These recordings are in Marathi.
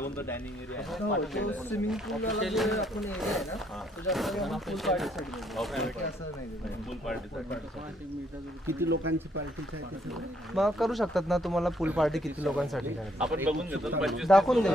लागून तो डायनिंग एरिया आहे. स्विमिंग पूल आपण एरिया आहे ना त्याच्यामध्ये पूल पार्टीसाठी पूल पार्टीसाठी किती लोकांची पार्टी आहे? मग करू शकतात ना तुम्हाला पूल पार्टी किती लोकांसाठी आपण बघून घेतो 25 दाखवून देऊ.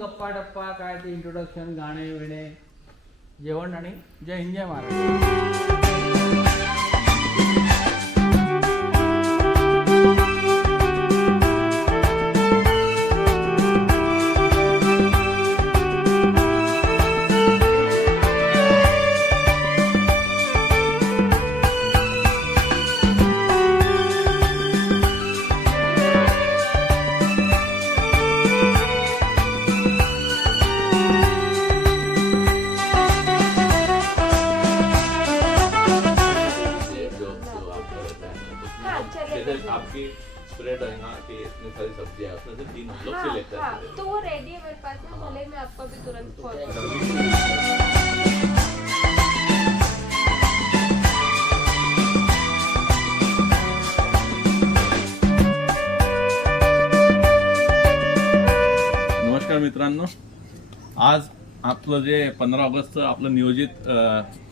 गप्पा टप्पा काय ते इंट्रोडक्शन गाणे विणे जेवण आणि जे एन्जॉय मारा. आपकी स्प्रेड है ना कि इतनी सारी सब्जियां उसमें से 3 हम लोग सिलेक्ट करते हैं. तो वो रेडी है मेरे पास ना, भले मैं आपको भी तुरंत कॉल नमस्कार मित्रांनो, आज आपलं जे 15 ऑगस्टचं आपलं नियोजित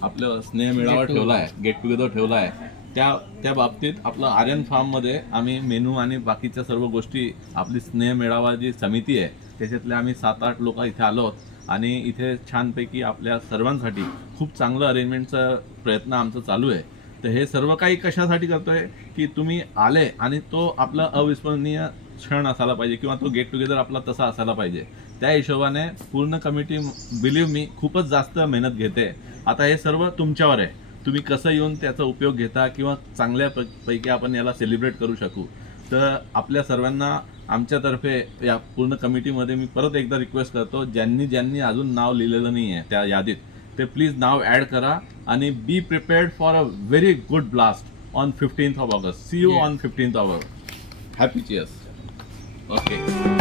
आपलं स्नेह मेळावा ठेवला आहे, गेट टुगेदर ठेवला आहे, त्या बाबतीत आपलं आर्यन फार्ममध्ये आम्ही मेनू आणि बाकीच्या सर्व गोष्टी, आपली स्नेह मेळावा जी समिती आहे त्याच्यातले आम्ही 7-8 लोक इथे आलो आहोत आणि इथे छानपैकी आपल्या सर्वांसाठी खूप चांगलं अरेंजमेंटचा प्रयत्न आमचा चालू आहे. तर हे सर्व काही कशासाठी करतोय की तुम्ही आले आणि तो आपला अविस्मरणीय क्षण असायला पाहिजे किंवा तो गेट टुगेदर आपला तसा असायला पाहिजे. त्या हिशोबाने पूर्ण कमिटी बिलीव्ह मी खूपच जास्त मेहनत घेते. आता हे सर्व तुमच्यावर आहे, तुम्ही कसं येऊन त्याचा उपयोग घेता किंवा चांगल्या पैकी आपण याला सेलिब्रेट करू शकू. तर आपल्या सर्वांना आमच्यातर्फे या पूर्ण कमिटीमध्ये मी परत एकदा रिक्वेस्ट करतो, ज्यांनी अजून नाव लिहिलेलं नाही आहे त्या यादीत ते प्लीज नाव ॲड करा आणि be prepared for a very good blast on 15th of August. See you on 15th August. Happy cheers. Okay.